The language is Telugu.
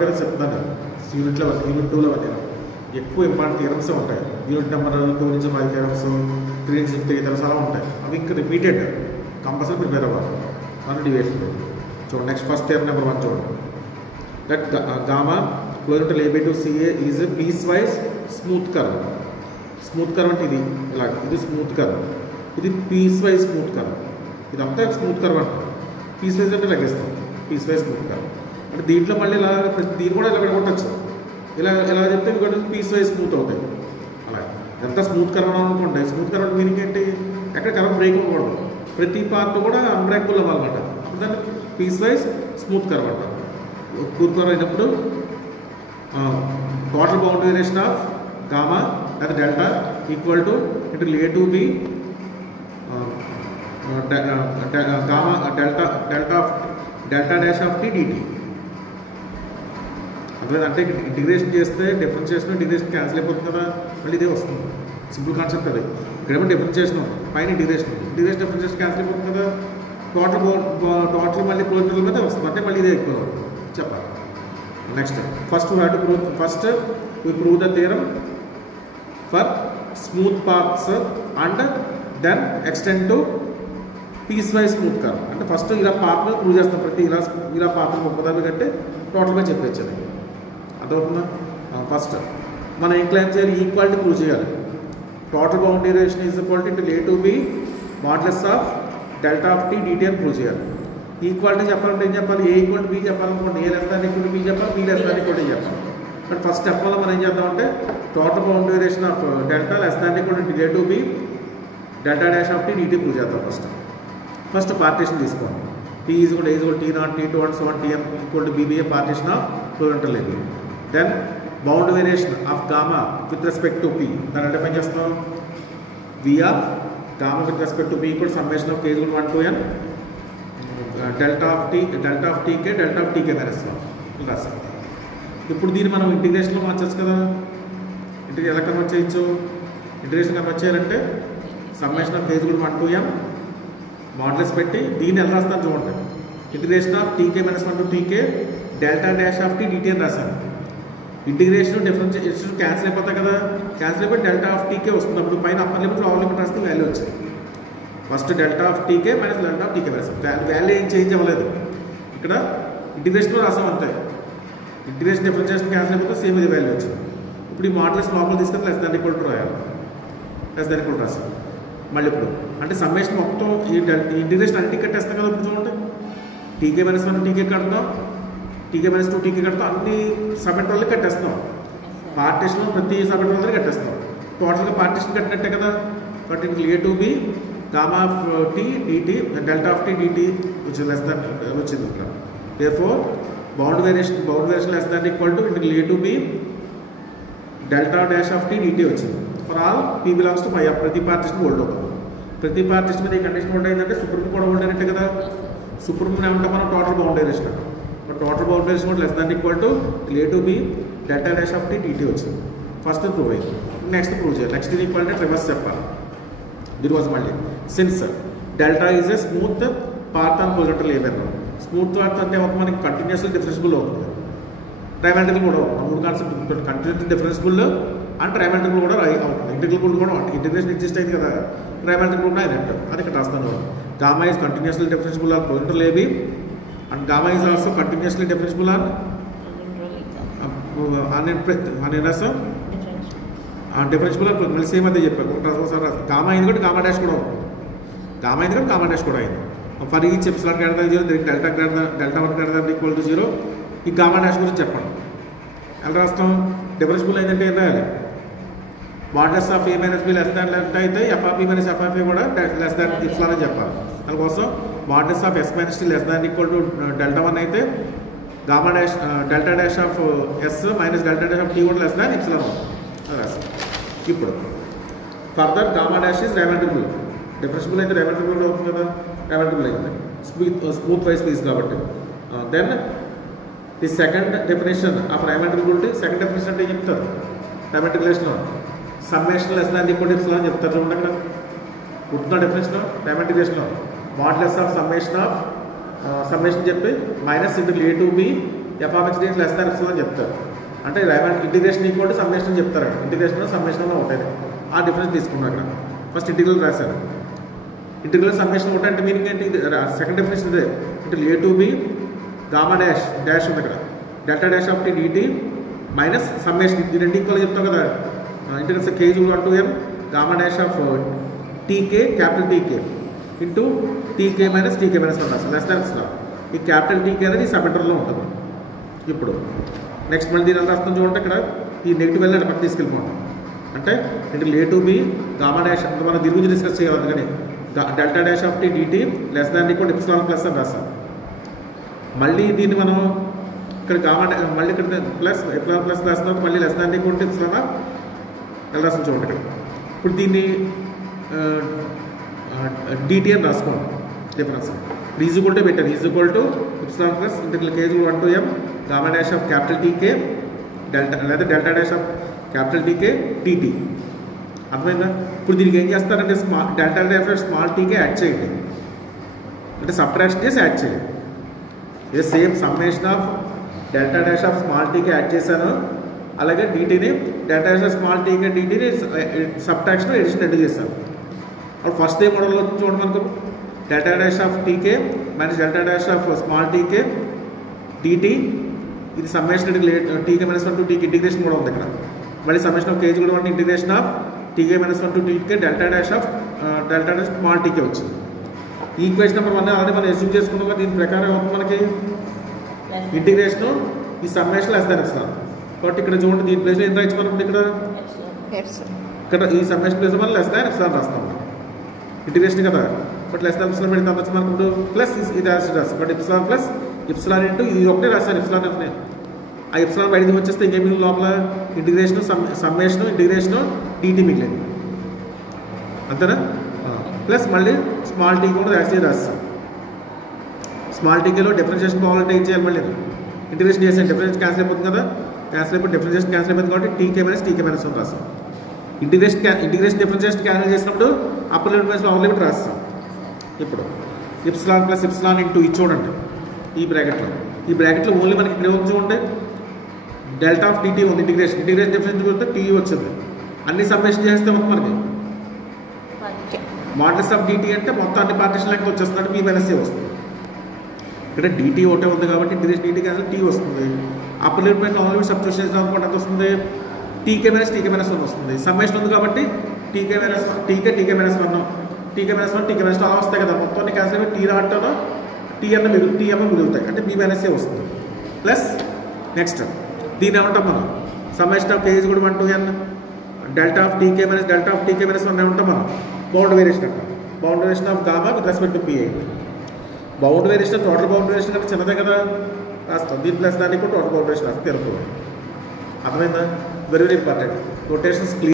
చెప్తాను యూనిట్లో యూనిట్ 2లో ఎక్కువ ఇంపార్టెంట్ థియరమ్స్ ఉంటాయి. యూనిట్ నెంబర్ 2 నుంచి 5 థియరమ్స్, 3 నుంచి 5 థియరమ్స్ అలా ఉంటాయి. అవి ఇంకా రిపీటెడ్ కంపల్సరీ ప్రిపేర్ అవ్వాలి. మన డివియేషన్ చూడండి. నెక్స్ట్ ఫస్ట్ థియరమ్ నెంబర్ 1 చూడండి. That gamma closure to AB to CA is piece wise smooth curve. Smooth curve అంటే ఇది ఇలా, ఇది స్మూత్ కర్వ్, ఇది పీస్ వైజ్ స్మూత్ కర్వ్. ఇదంతా స్మూత్ కర్వ్ అంటారు. పీస్ వైజ్ అంటే లెక్కిస్తాం, పీస్ వైజ్ స్మూత్ కర్వ్ అంటే దీంట్లో మళ్ళీ ఇలా దీన్ని కూడా ఇలా కొట్టచ్చు. ఇలా ఎలా చెప్తే ఇంకోటి పీస్ వైజ్ స్మూత్ అవుతాయి. అలా ఎంత స్మూత్ కర్వ్ అనుకోండి. స్మూత్ కర్వ్ అంటే మీనింగ్ ఏంటి? ఎక్కడ కర్వ్ బ్రేక్ అవ్వకూడదు, ప్రతి పార్ట్ కూడా అన్బ్రేకబుల్ అవ్వాలన్నమాట. దాన్ని పీస్ వైజ్ స్మూత్ కర్వ్ అంటారు. స్మూత్ కర్వ్ అయినప్పుడు total boundary variation of gamma లేదా delta equal to into A to B gamma delta dash of T dt. అంటే ఇంటిగ్రేషన్ చేస్తే డిఫరెన్షియేషన్ ఇంటిగ్రేషన్ క్యాన్సిల్ అయిపోతుంది కదా, మళ్ళీ ఇదే వస్తుంది. సింపుల్ కాన్సెప్ట్ అది. ఇక్కడేమో డిఫరెన్షియేషన్ ఉంది, పైన ఇంటిగ్రేషన్ ఉంది. ఇంటిగ్రేషన్ డిఫరెన్షియేషన్ క్యాన్సిల్ అయిపోతుంది కదా, టోటల్ మళ్ళీ క్లోజర్ మీద వస్తుంది. అంటే మళ్ళీ ఇదే ఎక్కువ చెప్పాలి. Next first we prove the theorem for smooth paths and then extend to piecewise smooth curve. అంటే ఫస్ట్ ఇలా పాత్రను ప్రూవ్ చేస్తాం. ప్రతి ఇలా పాత్ర 30 కంటే టోటల్గా చెప్పేచ్చాను. అదవుతుందా? ఫస్ట్ మనం ఏం క్లైమ్ చేయాలి? ఈక్వాలిటీ ప్రూవ్ చేయాలి. Total boundary variation is equal to into A to B modulus of delta of T dt అని ప్రూవ్ చేయాలి. ఈక్వాలిటీ చెప్పాలంటే ఏం చెప్పాలి? A equal to B చెప్పాలనుకోండి, A less than equal to B చెప్పాలి, B less than equal to చెప్పాలి. బట్ ఫస్ట్ స్టెప్ వల్ల మనం ఏం చేద్దామంటే total boundary variation of delta less than equal to A to B delta dash of T dt prove చేద్దాం. ఫస్ట్ పార్టీషన్ తీసుకోండి. T is equal T0, T2 and so on, Tn equal to BBA partition of closure AB. Then boundary variation of gamma with respect to P. దాన్ని డిఫైన్ చేస్తాం. V of gamma with respect to P equal summation of K 1 to n delta of Tk delta of Tk minus 1 రాస్తాం. ఇప్పుడు దీన్ని మనం ఇంటిగ్రేషన్లో మార్చచ్చు కదా. ఎలా కన్వర్ట్ చేయొచ్చు? ఇంటిగ్రేషన్ కన్వర్ట్ చేయాలంటే summation of K 1 to n modulus పెట్టి దీన్ని ఎలా రాస్తాను చూడండి. Integration of Tk minus 1 to Tk delta dash of T dt అని రాశాను. ఇంటిగ్రేషన్ డిఫరెన్షియేషన్ క్యాన్సిల్ అయిపోతాయి కదా, క్యాన్సిల్ అయిపోయి డెల్టా ఆఫ్ Tk వస్తుంది. అప్పుడు పైన అప్పర్ లిమిట్ లోవర్ లిమిట్ రాస్తే వాల్యూ వచ్చింది. First delta of Tk minus delta of Tk minus value ఏం చేంజ్ అవ్వలేదు. ఇక్కడ ఇంటిగ్రేషన్లో రాసాం అంతే. ఇంటిగ్రేషన్ డిఫరెన్షియేషన్ క్యాన్సిల్ అయిపోతే సేమ్ ఇది వాల్యూ వచ్చింది. ఇప్పుడు ఈ మాడ్యులస్ లోపల తీసుకొని లెస్ దాన్ ఈక్వల్ టు రాయాలి. లెస్ దాన్ ఈక్వల్ రాసాం. మళ్ళీ ఇప్పుడు అంటే సమ్మేషన్ మొత్తం ఈ ఇంటిగ్రేషన్ అన్ని కట్టేస్తాం కదా. ఇప్పుడు చూడండి, Tk మైనస్ 1 Tk కడతాం, Tk మైనస్ 2 Tk కడతాం, అన్ని సబ్ఇంటర్వల్కి కట్టేస్తాం. పార్టీషన్ ప్రతి సబ్ఇంటర్వల్కి కట్టేస్తాం. టోటల్గా పార్టీషన్ కట్టినట్టే కదా. బట్ ఇంక A to B gamma of T dt delta of T dt వచ్చింది లెస్ దాన్ వచ్చింది. ఇక్కడ therefore boundary variation less than equal to into A to B delta dash of T dt వచ్చింది. For all P belongs to phi of ప్రతి పార్టీషన్ హోల్డ్ అవుతుంది. ప్రతి పార్టీషన్ మీద ఈ కండిషన్ హోల్డ్ అయిందంటే సుప్రీం కూడా హోల్డ్ అయినట్టే కదా. సుప్రీం ఏమంటే మనం టోటల్ బౌండరీ వేరియేషన్ అంటాం. బట్ టోటల్ బౌండరీ వేరియేషన్ కూడా less than equal to A to B delta dash of T dt వచ్చింది. ఫస్ట్ ప్రూవ్ అయింది. నెక్స్ట్ ప్రూవ్ చేయాలి. నెక్స్ట్ ఇది ఈక్వల్ అంటే రివర్స్ చెప్పాలి. దీనికోసం మళ్ళీ since delta is a smooth path on closure AB అన్నాం. స్మూత్ పాత్ అంటే మనకి కంటిన్యూస్లీ డిఫరెన్సిబుల్ అవుతుంది, ట్రైమెట్రికల్ కూడా అవుతుంది. 3 కాన్సెప్ట్ కంటిన్యూస్లీ డిఫరెన్సిబుల్ అండ్ ట్రైమెట్రికల్ కూడా అవుతుంది. ఇంటిగ్రల్ కూడా ఇంటిగ్రేషన్ ఎగ్జిస్ట్ అయింది కదా, ట్రైమెట్రికల్ కూడా అయినట్టు. అది ఇక్కడ రాస్తాను. Gamma is continuously differentiable on closure AB and gamma is also continuously differentiable on differential మళ్ళీ సేమ్ అదే చెప్పాను. ఒకసారి గామా అయింది కాబట్టి గామా డాష్ కూడా అవుతుంది. గామా అయింది కాబట్టి గామా డాష్ కూడా అయింది. For each epsilon greater than 0 delta 1 greater than equal to 0. ఈ గామా డాష్ గురించి చెప్పండి. ఎలా రాస్తాం? డిఫరెన్షియల్ అయిందంటే ఏం రాయాలి? Modulus of A minus B less than delta అయితే F of B minus F of A కూడా లెస్ దాన్ ఎప్సిలాన్ అని చెప్పాలి. దానికోసం modulus of S minus T less than equal to delta 1 అయితే gamma dash delta dash of S minus delta dash of T కూడా లెస్ దాన్ ఎప్సిలాన్ అవుతుంది. ఇప్పుడు ఫర్దర్ గామా డాష్ ఈజ్ రైవాంటిబుల్. డిఫరెన్షియల్ అయితే రైవాంటిబుల్ అవుతుంది కదా, రైవాంటిబుల్ అయింది స్మూత్ వైజ్ పీస్ కాబట్టి. Then the second definition of రైవాంటిబిలిటీ. సెకండ్ డెఫినేషన్ అంటే ఏం చెప్తారు? రైవాంటిబులేషన్లో summation less than equal to epsilon అని చెప్తారు. చూడండి అక్కడ పుట్టిన డెఫినేషన్ రైవాంటిబిలేషన్లో మాడ్యులస్ ఆఫ్ సమ్మేషన్ చెప్పి minus into A to B F of x dx less than epsilon చెప్తారు. అంటే ఇంటిగ్రేషన్ ఈక్వల్ టు సమ్మేషన్ చెప్తారండి. ఇంటిగ్రేషన్ సమ్మేషన్లో ఉంటాయి. ఆ డిఫరెన్స్ తీసుకున్నాం అక్కడ. ఫస్ట్ ఇంటిగ్రల్ రాశారు. ఇంటిగ్రల్ సమ్మేషన్ ఒకటి అంటే మీనింగ్ ఏంటి? సెకండ్ డెఫినేషన్ ఇదే. Integral A to B gamma dash dash ఉంది అక్కడ. Delta dash of T DT minus summation. ఇది రెండు ఈక్వల్ చెప్తాం కదా. ఇంటిగ్రల్స్ కేజ్ 1 to m gamma dash of TK capital TK into TK minus 1 రాస్తాం. Less than epsilon. ఈ క్యాపిటల్ టీకే అనేది సబ్ఇంటర్లో ఉంటుంది. ఇప్పుడు నెక్స్ట్ మళ్ళీ దీని రాస్తాం చూడండి. ఇక్కడ ఈ నెగిటివ్ వెళ్ళి పక్కన తీసుకెళ్ళిపోతాం. అంటే integral A to B gamma dash అంటే మనం దీని గురించి డిస్కస్ చేయాలి. అందుకని delta dash of T DT less than equal epsilon plus అని రాస్తాం. మళ్ళీ దీన్ని మనం ఇక్కడ గామా మళ్ళీ ఇక్కడ ప్లస్ ఎప్సిలాన్ ప్లస్ రాసిన మళ్ళీ లెస్ దాన్ ఈక్వల్ ఎప్సిలాన్ ఎలా రాస్తాం చూడండి. ఇక్కడ ఇప్పుడు దీన్ని డిటి అని రాసుకోండి. డిఫరెన్స్ ఈజ్ఈక్వల్ టు పెట్టారు. Is equal to epsilon plus integral కేజ్ 1 to m gamma dash of capital t k delta లేదా delta dash of capital t k t t. అర్థమైందా? ఇప్పుడు దీనికి ఏం చేస్తారంటే delta dash of small t k add చేయండి. అంటే సబ్ట్రాక్షన్ చేసి యాడ్ చేయండి. ఇది same summation of delta dash of small t k add చేశాను. అలాగే డీటీని delta dash of small t k డీటీని సబ్ట్రాక్షన్ ఎడిషన్ రెండు చేశాను. అప్పుడు ఫస్ట్ ఏ మోడల్లో వచ్చి చూడండి మనకు delta dash of tk minus delta dash of small tk dt. ఇది summation tk minus 1 to tk integration కూడా ఉంది ఇక్కడ. మళ్ళీ సమ్మేషన్ ఆఫ్ కేజ్ కూడా integration of tk minus 1 to tk delta dash of small tk వచ్చింది. ఈక్వేషన్ నెంబర్ 1 ఆల్రెడీ మనం ఎస్యూమ్ చేసుకున్నాం. దీని ప్రకారం అవుతుంది మనకి ఇంటిగ్రేషన్ ఈ సమ్మేషన్ లెస్ దాన్ ఎప్సిలాన్. కాబట్టి ఇక్కడ చూడండి దీని ప్లేస్లో ఎంత రాయచ్చు మనం ఇక్కడ ఈ సమ్మేషన్ ప్లేస్లో మనం లెస్ దాన్ ఎప్సిలాన్ రాస్తాం. ఇంటిగ్రేషన్ కదా బట్ లెస్ దాన్ ఎప్సిలాన్ పెడితే ఎంత వచ్చి మనకు ప్లస్ ఇది రాస్తాం. But epsilon plus epsilon into ఇది ఒకటే రాస్తాను ఎప్సిలాన్ అంటే. ఆ ఎప్సిలాన్ బయటకు వచ్చేస్తే ఇంకేం మిగిలిన లోపల ఇంటిగ్రేషన్ సమ్మేషన్ ఇంటిగ్రేషన్ డిటి మిగిలింది. అంతేనా? ప్లస్ మళ్ళీ స్మాల్ టీ కూడా రాస్తాం. స్మాల్ టీకేలో డిఫరెన్షియేషన్ కావాలంటే ఏం చేయాలి? మళ్ళీ ఇంటిగ్రేషన్ చేసాను. డిఫరెన్స్ క్యాన్సిల్ అయిపోతుంది కదా. క్యాన్సిల్ అయిపోయి డిఫరెన్షియేషన్ క్యాన్సిల్ అయిపోతుంది కాబట్టి టీకే మైనస్ 1 రాస్తాం. ఇంటిగ్రేషన్ డిఫరెన్షియేషన్ క్యాన్సిల్ చేసినప్పుడు upper limit minus lower limit రాస్తాం. ఇప్పుడు ఎప్సిలాన్ ప్లస్ ఎప్సిలాన్ ఇంటూ ఇది చూడండి ఈ బ్రాకెట్లో ఓన్లీ మనకి ఇక్కడ ఏమొచ్చి ఉంటే డెల్టా ఆఫ్ టీటీ ఉంది. ఇంటిగ్రేషన్ డిఫరెన్స్ చూస్తే టీ వచ్చింది. అన్ని సమ్మేషన్ చేస్తే మనకి మాడ్యులస్ ఆఫ్ డిటి అంటే మొత్తం అన్ని పార్టీషన్ లెక్క వచ్చేస్తుంది. పీ మైనస్ ఏ వస్తుంది. ఇక్కడ డిటి ఒకటే ఉంది కాబట్టి ఇంటిగ్రేషన్ డిటి క్యాన్సిల్ టీ వస్తుంది. Upper limit minus lower limit substitute చేద్దాం అనుకోండి ఎంత వస్తుంది? టీకే మైనస్ 1 వస్తుంది. సమ్మేషన్ ఉంది కాబట్టి టీకే మైనస్ 1 టీకే మైనస్ 1 అలా వస్తాయి కదా. మొత్తం క్యాన్సిల్ అయిపోయి టీ రావటం టీ అన్న మిగులుతాయి. అంటే బీ మైనస్ ఏ వస్తుంది. ప్లస్ నెక్స్ట్ దీన్ని ఏమంటాం మనం సమ్మేషన్ ఆఫ్ కేజ్ కూడా 1 to n delta of tk minus 1 ఏమంటాం మనం బౌండ్ వేరియేషన్ అంటాం. Bound variation of gamma with respect to P అయింది. Bound variation total bound variation అంటే చిన్నదే కదా రాస్తాం. దీని ప్లస్ దానికి కూడా టోటల్ బౌండ్ వేరియేషన్ రాస్తే తెలుపుతుంది. అర్థమైందా? Very very important. Rotations clear.